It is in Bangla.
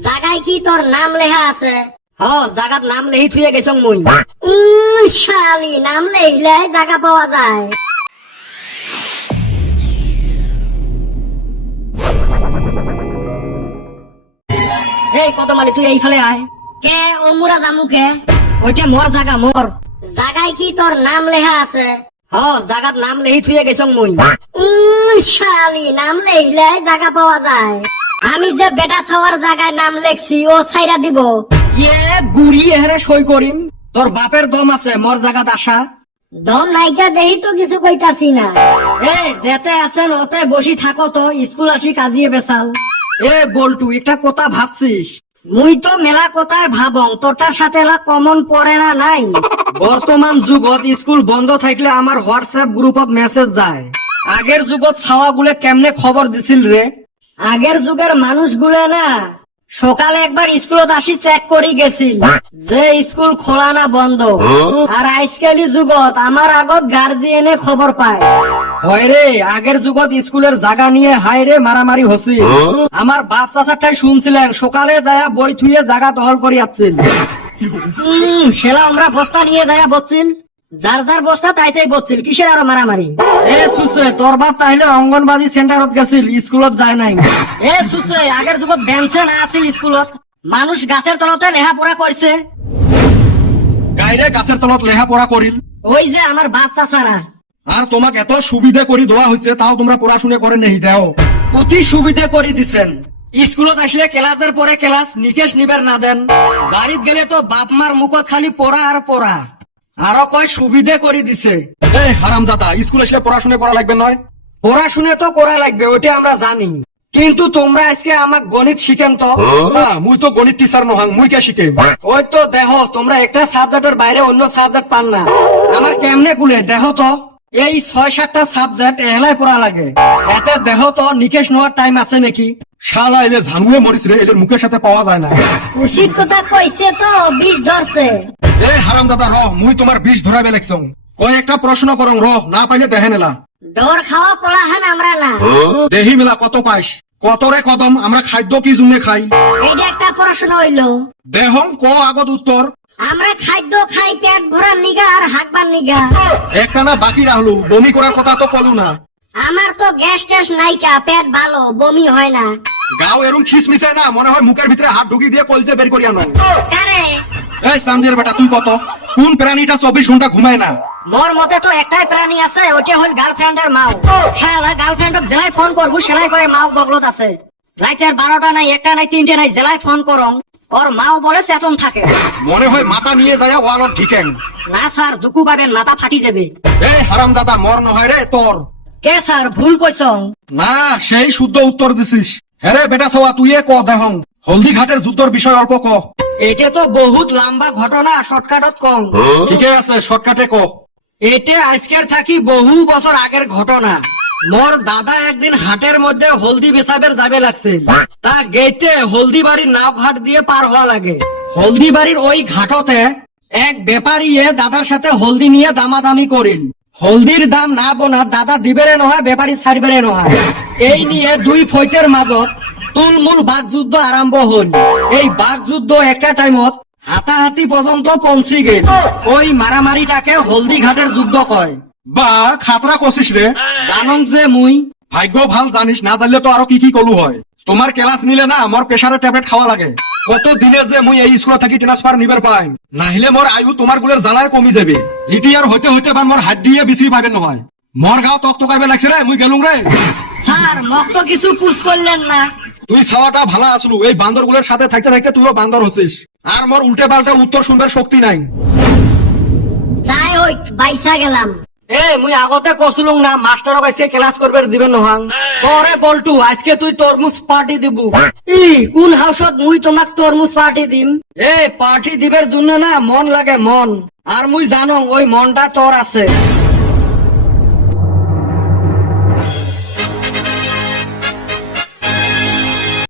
জাগায় কি তোর নাম লেখা আছে? হ জাগাত নাম লেহি থুয়ে গেছং মুই। শালি নাম লেখলে জাগা পাওয়া যায়। এই কত মানে তুই এইফালে আয়। কে অমুরা জামুকে? ওইটা মোর জাগা মোর। জাগায় কি তোর নাম লেখা আছে? হ জাগাত নাম লেহি থুয়ে গেছং মুই। শালি নাম লেখলে জাগা পাওয়া যায়। আমি যে বেটা ছাওয়ার জায়গায় নাম লেখছি ও ছাইরা দিব। ইয়ে বুড়ি এহারে সই করিম। তোর বাপের দম আছে মোর জাগাত আসা? দম নাইকা দেহি তো কিছু কইতাছি না। এ যেতে আছেন ওতে বসি থাকো তো, স্কুল আসি কাজিয়ে বেসাল। এ বল্টু একটা কথা ভাবছিস? মুই তো মেলা কথায় ভাবং, তোরটার সাথে এলা কমন পড়ে না নাই? বর্তমান যুগত স্কুল বন্ধ থাকলে আমার হোয়াটসঅ্যাপ গ্রুপত মেসেজ যায়। আগের যুগত ছাওয়া গুলে কেমনে খবর দিছিল রে? আগের যুগের মানুষ গুলে না সকালে একবার স্কুলত আসি চেক করি গেছিল যে স্কুল খোলা না বন্ধ। আর আজকালি যুগত আমার আগত গার্জিয়ানে খবর পায়। হয় রে, আগের যুগত স্কুলের জায়গা নিয়ে হায় রে মারামারি হচ্ছে। আমার বাপ চাচারটাই শুনছিলেন সকালে যায় বই থুয়ে জায়গা দখল করি আসছিল। সেলা আমরা বস্তা নিয়ে যায় বসছিল, যার যার বস্তা তাইতেই বসছিল, কিসের আরো মারামারি? এ সুসে তোর বাপ তাইলে অঙ্গনবাদী সেন্টারত গেছিল, স্কুলত যায় নাই। এ সুসে আগের যুগত বেঞ্চে না আছিল স্কুলত, মানুষ গাছের তলতে লেখাপড়া করছে। গাইরে গাছের তলত লেখাপড়া করিল, ওই যে আমার বাপ চাচারা। আর তোমাক এত সুবিধা করে দেওয়া হয়েছে তাও তোমরা পড়াশোনা করে নেই দেও। অতি সুবিধা করে দিচ্ছেন। স্কুলত আসলে ক্লাসের পরে ক্লাস নিকেশ নিবার না দেন। বাড়িত গেলে তো বাপ মার মুখত খালি পড়া আর পড়া। আরো কয় সুবিধা করে দিছে। এই হারামজাদা, স্কুল আসলে পড়াশোনা করা লাগবে নয়? পড়াশুনে তো করা লাগবে, ওইটা আমরা জানি, কিন্তু তোমরা আজকে আমাক গণিত শিখেন তো। না, মুই তো গণিত টিচার নহাং, মুই কে শিখে? ওই তো দেহ তোমরা একটা সাবজেক্টের বাইরে অন্য সাবজেক্ট পান না। আমার কেমনে খুলে দেহ তো এই 6-7টা সাবজেক্ট এহলাই পড়া লাগে। এতে দেহ তো নিকেশ নেওয়ার টাইম আছে নাকি? শালা এলে ঝানুয়ে মরিস রে, এদের মুখের সাথে পাওয়া যায় না। উচিত কথা কইছে তো বিষ ধরছে। এই হারামজাদা রহ, মুই তোমার বিষ ধরাবে লেখছং। কয় একটা প্রশ্ন করং রহ, না পাইলে দেখে নেলা। দৌড় খাওয়া পোলাহান আমরা না। দেহি মেলা কত পাইস, কত রে কদম, আমরা খাদ্য কি জন্য খাই? এইটা একটা প্রশ্ন হইলো। দেহং ক আগত উত্তর। আমরা খাদ্য খাই পেট ভরার নিগা আর হাঁকবার নিগা। একখানা বাকি রাখলু, বমি করার কথা তো কলু না। আমার তো গ্যাস ট্যাস নাইকা, পেট ভালো, বমি হয় না। গাও এরম খিসমিসায় না, মনে হয় মুখের ভিতরে হাত ঢুকি দিয়ে কলজে বের করিয়া নয়। কারে? এই সামজের বেটা, তুই কত কোন প্রাণীটা 24 ঘন্টা ঘুমায় না? মোর মতে তো একটাই প্রাণী আছে, ওইটা হল গার্লফ্রেন্ডের মাও। শালা গার্লফ্রেন্ডক জেলায় ফোন করবো সেলাই করে মাও বগলত আছে। রাইতের 12টা নাই, 1টা নাই, 3টে নাই, জেলায় ফোন করং ওর মাও বলে চেতন থাকে। মনে হয় মাথা নিয়ে যায় ওয়ালত ঠিকেন। না স্যার, দুকু পাবেন, মাথা ফাটি যাবে। এই হারামজাদা, মর নহয় রে তোর। কে স্যার ভুল কইছং? না, সেই শুদ্ধ উত্তর দিছিস। হ্যাঁ বেটা সওয়া, তুই ক দেহং হলদি ঘাটের যুদ্ধর বিষয় অল্প ক। এটা তো বহুত লম্বা ঘটনা, শর্টকাটত কম। ঠিকই আছে, শর্টকাটে ক। এটা আজকের থাকি বহু বছর আগের ঘটনা। মোর দাদা একদিন হাটের মধ্যে হলদি বেচাবের যাবে লাগছে। তা গেটে হলদি বাড়ির নাও ঘাট দিয়ে পার হওয়া লাগে। হলদি বাড়ির ওই ঘাটতে এক ব্যাপারীয়ে দাদার সাথে হলদি নিয়ে দামাদামি করিল। হলদির দাম না বোনা দাদা দিবেরে নহয়, ব্যাপারী ছাড়বেরে নহয়। এই নিয়ে দুই ফৈতের মাজত তুলমুল বাগযুদ্ধ আরম্ভ হল। এই বাগযুদ্ধ একটা টাইমত হাতাহাতি পর্যন্ত পৌঁছি গেল। ওই মারামারিটাকে হলদি ঘাটের যুদ্ধ কয়। বা খাতরা কষিস রে। জানং যে মুই। ভাগ্য ভাল, জানিস, না জানলে তো আরো কি কি কলু হয়। তোমার ক্লাস নিলে না মোর প্রেসারের ট্যাবলেট খাওয়া লাগে। কত দিনে যে মুই এই স্কুল থাকি ট্রান্সফার নিবার পাই, নাহিলে মোর আয়ু তোমার গুলের জ্বালায় কমি যাবে। রিটিয়ার হইতে হইতে বা মোর হাত দিয়ে বিচি পাবেন নহয়। মোর গাও তক তকাইবে লাগছে রে, মুই গেলুম রে। স্যার মক তো কিছু পুষ করলেন না। তুই ছাওয়াটা ভালো আসলু, এই বান্দর গুলোর সাথে থাকতে থাকতে তুইও বান্দর হচ্ছিস। আর মোর উল্টে পাল্টা উত্তর শুনবার শক্তি নাই। যাই হোক বাইসা গেলাম। এ মুই আগতে কছিলুম না মাস্টার আজকে ক্লাস করবে দিবেন নহাং। সরে বল্টু, আজকে তুই তরমুজ পার্টি দিব। ই কোন হাউসত মুই তোমাক তরমুজ পার্টি দিম? এ পার্টি দিবের জন্য না মন লাগে, মন। আর মুই জানং ওই মনটা তোর আছে।